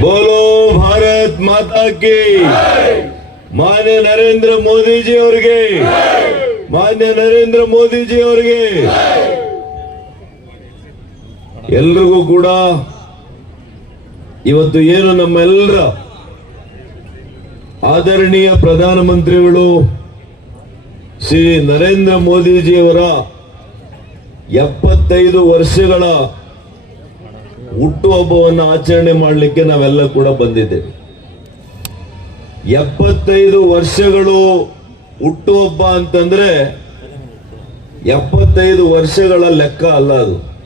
ಬೋಲೋ ಭಾರತ್ ಮಾತಾ ಕಿ ಮಾನ್ಯ ನರೇಂದ್ರ ಮೋದಿಜಿ ಅವರಿಗೆ. ಮಾನ್ಯ ನರೇಂದ್ರ ಮೋದಿಜಿ ಅವರಿಗೆ. ಎಲ್ರಿಗೂ ಕೂಡ ಇವತ್ತು ಏನು ನಮ್ಮೆಲ್ಲರ ಆದರಣೀಯ ಪ್ರಧಾನಮಂತ್ರಿಗಳು ಶ್ರೀ ನರೇಂದ್ರ ಮೋದಿಜಿಯವರ ಎಪ್ಪತ್ತೈದು ವರ್ಷಗಳ ಹುಟ್ಟುಹಬ್ಬವನ್ನು ಆಚರಣೆ ಮಾಡಲಿಕ್ಕೆ ನಾವೆಲ್ಲ ಕೂಡ ಬಂದಿದ್ದೇವೆ. ಎಪ್ಪತ್ತೈದು ವರ್ಷಗಳು ಹುಟ್ಟುಹಬ್ಬ ಅಂತಂದ್ರೆ ಎಪ್ಪತ್ತೈದು ವರ್ಷಗಳ ಲೆಕ್ಕ ಅಲ್ಲ ಅದು.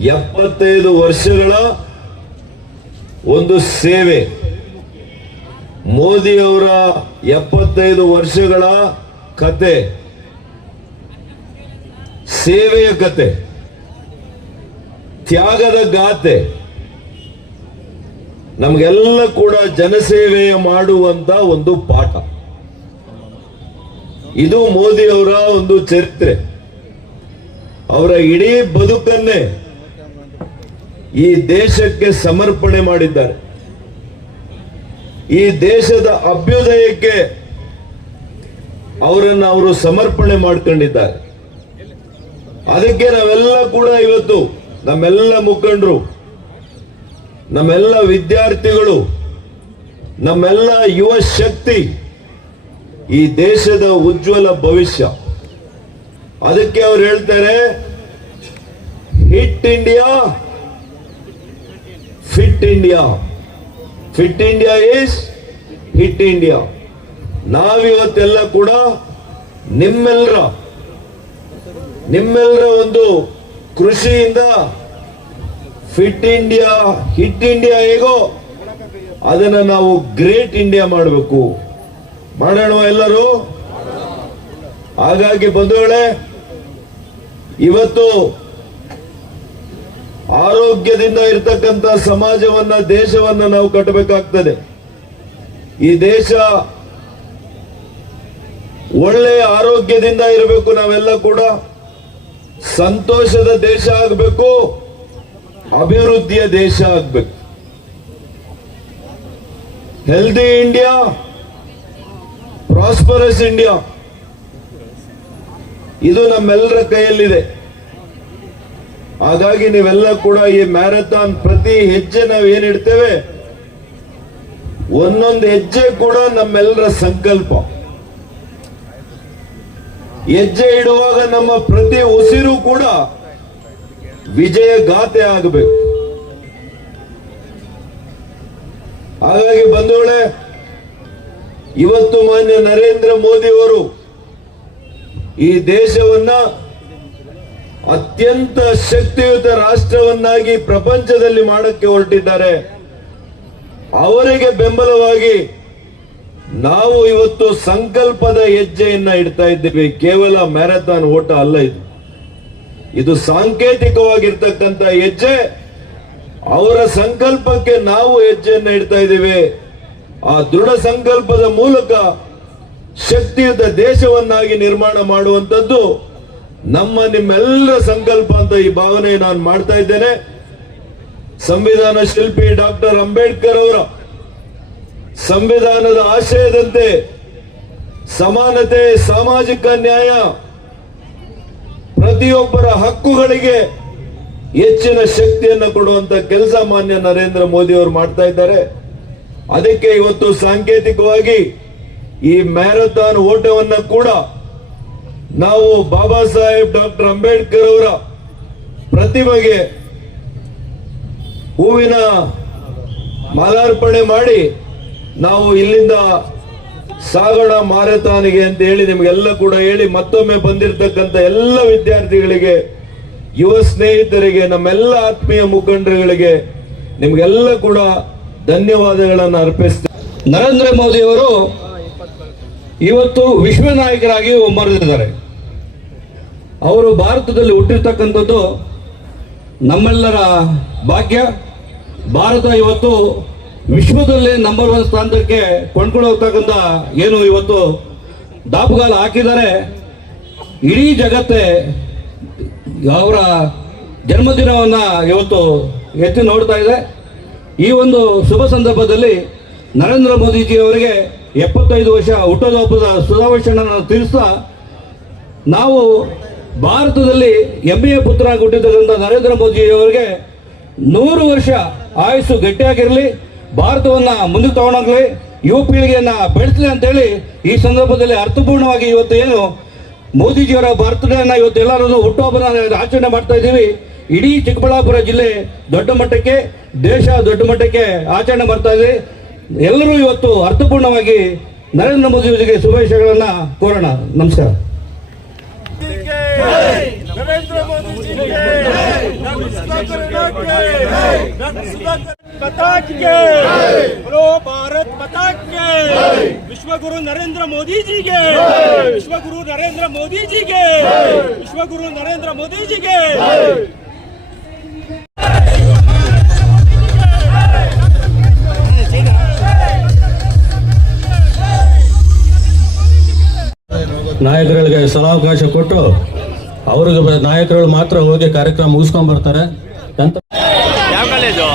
ಎಪ್ಪತ್ತೈದು ವರ್ಷಗಳ ಒಂದು ಸೇವೆ. ಮೋದಿಯವರ ಎಪ್ಪತ್ತೈದು ವರ್ಷಗಳ ಕತೆ. ಸೇವೆಯ ಕತೆ. ತ್ಯಾಗದ ಗಾತೆ ನಮಗೆಲ್ಲ ಕೂಡ ಜನಸೇವೆಯ ಮಾಡುವಂತ ಒಂದು ಪಾಠ. ಇದು ಮೋದಿ ಅವರ ಒಂದು ಚರಿತ್ರೆ. ಅವರ ಇಡೀ ಬದುಕನ್ನೇ ಈ ದೇಶಕ್ಕೆ ಸಮರ್ಪಣೆ ಮಾಡಿದ್ದಾರೆ. ಈ ದೇಶದ ಅಭ್ಯುದಯಕ್ಕೆ ಅವರನ್ನ ಅವರು ಸಮರ್ಪಣೆ ಮಾಡ್ಕೊಂಡಿದ್ದಾರೆ. ಅದಕ್ಕೆ ನಾವೆಲ್ಲ ಕೂಡ ಇವತ್ತು ನಮ್ಮೆಲ್ಲ ಮುಖಂಡರು, ನಮ್ಮೆಲ್ಲ ವಿದ್ಯಾರ್ಥಿಗಳು, ನಮ್ಮೆಲ್ಲ ಯುವ ಶಕ್ತಿ ಈ ದೇಶದ ಉಜ್ವಲ ಭವಿಷ್ಯ. ಅದಕ್ಕೆ ಅವ್ರು ಹೇಳ್ತಾರೆ hit India fit India fit India is hit India ನಾವಿವತ್ತೆಲ್ಲ ಕೂಡ ನಿಮ್ಮೆಲ್ಲರ ನಿಮ್ಮೆಲ್ಲರ ಒಂದು ಕೃಷಿಯಿಂದ ಫಿಟ್ ಇಂಡಿಯಾ ಹಿಟ್ ಇಂಡಿಯಾ ಹೇಗೋ ಅದನ್ನ ನಾವು ಗ್ರೇಟ್ ಇಂಡಿಯಾ ಮಾಡಬೇಕು. ಮಾಡೋಣ ಎಲ್ಲರೂ? ಹಾಗಾಗಿ ಬಂಧುಗಳೇ, ಇವತ್ತು ಆರೋಗ್ಯದಿಂದ ಇರ್ತಕ್ಕಂಥ ಸಮಾಜವನ್ನ, ದೇಶವನ್ನ ನಾವು ಕಟ್ಟಬೇಕಾಗ್ತದೆ. ಈ ದೇಶ ಒಳ್ಳೆಯ ಆರೋಗ್ಯದಿಂದ ಇರಬೇಕು ನಾವೆಲ್ಲ ಕೂಡ. ಸಂತೋಷದ ದೇಶ ಆಗಬೇಕು, ಅಭಿವೃದ್ಧಿಯ ದೇಶ ಆಗಬೇಕು. ಹೆಲ್ದಿ ಇಂಡಿಯಾ ಪ್ರಾಸ್ಪರಸ್ ಇಂಡಿಯಾ ಇದು ನಮ್ಮೆಲ್ಲರ ಕೈಯಲ್ಲಿದೆ. ಹಾಗಾಗಿ ನೀವೆಲ್ಲ ಕೂಡ ಈ ಮ್ಯಾರಥಾನ್ ಪ್ರತಿ ಹೆಜ್ಜೆ ನಾವು ಏನಿಡ್ತೇವೆ ಒಂದೊಂದು ಹೆಜ್ಜೆ ಕೂಡ ನಮ್ಮೆಲ್ಲರ ಸಂಕಲ್ಪ. ಹೆಜ್ಜೆ ಇಡುವಾಗ ನಮ್ಮ ಪ್ರತಿ ಉಸಿರು ಕೂಡ ವಿಜಯ ಗಾತೆ ಆಗಬೇಕು. ಹಾಗಾಗಿ ಬಂಧುಗಳೇ, ಇವತ್ತು ಮಾನ್ಯ ನರೇಂದ್ರ ಮೋದಿ ಅವರು ಈ ದೇಶವನ್ನ ಅತ್ಯಂತ ಶಕ್ತಿಯುತ ರಾಷ್ಟ್ರವನ್ನಾಗಿ ಪ್ರಪಂಚದಲ್ಲಿ ಮಾಡಕ್ಕೆ ಹೊರಟಿದ್ದಾರೆ. ಅವರಿಗೆ ಬೆಂಬಲವಾಗಿ ನಾವು ಇವತ್ತು ಸಂಕಲ್ಪದ ಹೆಜ್ಜೆಯನ್ನ ಇಡ್ತಾ ಇದ್ದೀವಿ. ಕೇವಲ ಮ್ಯಾರಥಾನ್ ಓಟ ಅಲ್ಲ ಇದು. ಇದು ಸಾಂಕೇತಿಕವಾಗಿರ್ತಕ್ಕಂಥ ಹೆಜ್ಜೆ. ಅವರ ಸಂಕಲ್ಪಕ್ಕೆ ನಾವು ಹೆಜ್ಜೆಯನ್ನ ಇಡ್ತಾ ಇದ್ದೀವಿ. ಆ ದೃಢ ಸಂಕಲ್ಪದ ಮೂಲಕ ಶಕ್ತಿಯುತ ದೇಶವನ್ನಾಗಿ ನಿರ್ಮಾಣ ಮಾಡುವಂಥದ್ದು ನಮ್ಮ ನಿಮ್ಮೆಲ್ಲರ ಸಂಕಲ್ಪ ಅಂತ ಈ ಭಾವನೆ ನಾನು ಮಾಡ್ತಾ ಇದ್ದೇನೆ. ಸಂವಿಧಾನ ಶಿಲ್ಪಿ ಡಾಕ್ಟರ್ ಅಂಬೇಡ್ಕರ್ ಅವರ ಸಂವಿಧಾನದ ಆಶಯದಂತೆ ಸಮಾನತೆ, ಸಾಮಾಜಿಕ ನ್ಯಾಯ ಪ್ರತಿಯೊಬ್ಬರ ಹಕ್ಕುಗಳಿಗೆ ಹೆಚ್ಚಿನ ಶಕ್ತಿಯನ್ನು ಕೊಡುವಂತ ಕೆಲಸ ಮಾನ್ಯ ನರೇಂದ್ರ ಮೋದಿ ಅವರು ಮಾಡ್ತಾ ಇದ್ದಾರೆ. ಅದಕ್ಕೆ ಇವತ್ತು ಸಾಂಕೇತಿಕವಾಗಿ ಈ ಮ್ಯಾರಥಾನ್ ಓಟವನ್ನ ಕೂಡ ನಾವು ಬಾಬಾ ಸಾಹೇಬ್ ಡಾಕ್ಟರ್ ಅಂಬೇಡ್ಕರ್ ಅವರ ಪ್ರತಿಮೆಗೆ ಹೂವಿನ ಮಾಲಾರ್ಪಣೆ ಮಾಡಿ ನಾವು ಇಲ್ಲಿಂದ ಸಾಗೋಣ ಮಾರಥಾನಿಗೆ ಅಂತ ಹೇಳಿ ನಿಮಗೆಲ್ಲ ಕೂಡ ಹೇಳಿ ಮತ್ತೊಮ್ಮೆ ಬಂದಿರತಕ್ಕಂಥ ಎಲ್ಲ ವಿದ್ಯಾರ್ಥಿಗಳಿಗೆ, ಯುವ ಸ್ನೇಹಿತರಿಗೆ, ನಮ್ಮೆಲ್ಲ ಆತ್ಮೀಯ ಮುಖಂಡರುಗಳಿಗೆ ನಿಮಗೆಲ್ಲ ಕೂಡ ಧನ್ಯವಾದಗಳನ್ನು ಅರ್ಪಿಸ್ತೇವೆ ನರೇಂದ್ರ ಮೋದಿ ಅವರು ಇವತ್ತು ವಿಶ್ವ ನಾಯಕರಾಗಿ ಮರೆದಿದ್ದಾರೆ ಅವರು ಭಾರತದಲ್ಲಿ ಹುಟ್ಟಿರ್ತಕ್ಕಂಥದ್ದು ನಮ್ಮೆಲ್ಲರ ಭಾಗ್ಯ. ಭಾರತ ಇವತ್ತು ವಿಶ್ವದಲ್ಲಿ ನಂಬರ್ ಒನ್ ಸ್ಥಾನಕ್ಕೆ ಕೊಂಡ್ಕೊಂಡು ಹೋಗ್ತಕ್ಕಂಥ ಏನು ಇವತ್ತು ದಾಪುಗಾಲ ಹಾಕಿದ್ದಾರೆ. ಇಡೀ ಜಗತ್ತೇ ಅವರ ಜನ್ಮದಿನವನ್ನು ಇವತ್ತು ಎತ್ತಿ ನೋಡ್ತಾ ಇದೆ. ಈ ಒಂದು ಶುಭ ಸಂದರ್ಭದಲ್ಲಿ ನರೇಂದ್ರ ಮೋದಿಜಿ ಅವರಿಗೆ ಎಪ್ಪತ್ತೈದು ವರ್ಷ ಹುಟ್ಟುಹಬ್ಬದ ಶುಭಾಶಯವನ್ನು ತಿಳಿಸ್ತಾ ನಾವು ಭಾರತದಲ್ಲಿ ಹೆಮ್ಮೆಯ ಪುತ್ರ ಹುಟ್ಟಿರ್ತಕ್ಕಂಥ ನರೇಂದ್ರ ಮೋದಿಜಿ ಅವರಿಗೆ ನೂರು ವರ್ಷ ಆಯಸ್ಸು ಗಟ್ಟಿಯಾಗಿರಲಿ. ಭಾರತವನ್ನ ಮುಂದೆ ತಗೊಂಡೋಗ್ಲಿ ಯುವ ಪೀಳಿಗೆಯನ್ನ ಬೆಳೆಸಲಿ ಅಂತೇಳಿ ಈ ಸಂದರ್ಭದಲ್ಲಿ ಅರ್ಥಪೂರ್ಣವಾಗಿ ಇವತ್ತು ಏನು ಮೋದಿಜಿಯವರ ಬರ್ತ್ಡೇನ ಇವತ್ತು ಎಲ್ಲರೂ ಹುಟ್ಟುಹಬ್ಬನ ಆಚರಣೆ ಮಾಡ್ತಾ ಇದ್ದೀವಿ. ಇಡೀ ಚಿಕ್ಕಬಳ್ಳಾಪುರ ಜಿಲ್ಲೆ ದೊಡ್ಡ ಮಟ್ಟಕ್ಕೆ, ದೇಶ ದೊಡ್ಡ ಮಟ್ಟಕ್ಕೆ ಆಚರಣೆ ಮಾಡ್ತಾ ಇದೆ. ಎಲ್ಲರೂ ಇವತ್ತು ಅರ್ಥಪೂರ್ಣವಾಗಿ ನರೇಂದ್ರ ಮೋದಿ ಅವರಿಗೆ ಶುಭಾಶಯಗಳನ್ನ ಕೋರೋಣ. ನಮಸ್ಕಾರ. ನರೇಂದ್ರ ಮೋದಿ ಪತಾಕೆ ಹಲೋ ಭಾರತ್ ಪತಾಕೆ ವಿಶ್ವಗುರು ನರೇಂದ್ರ ಮೋದಿಜಿಗೆ. ವಿಶ್ವಗುರು ನರೇಂದ್ರ ಮೋದಿಜಿಗೆ. ವಿಶ್ವಗುರು ನರೇಂದ್ರ ಮೋದಿಜಿಗೆ. ನಾಯಕರುಗಳಿಗೆ ಸಲಾವಕಾಶ ಕೊಟ್ಟು ಅವ್ರಿಗೆ ನಾಯಕರುಗಳು ಮಾತ್ರ ಹೋಗಿ ಕಾರ್ಯಕ್ರಮ ಮುಗಿಸ್ಕೊಂಡ್ಬರ್ತಾರೆ ಬರ್ತಾರೆ. ಯಾವ ಕಾಲೇಜು?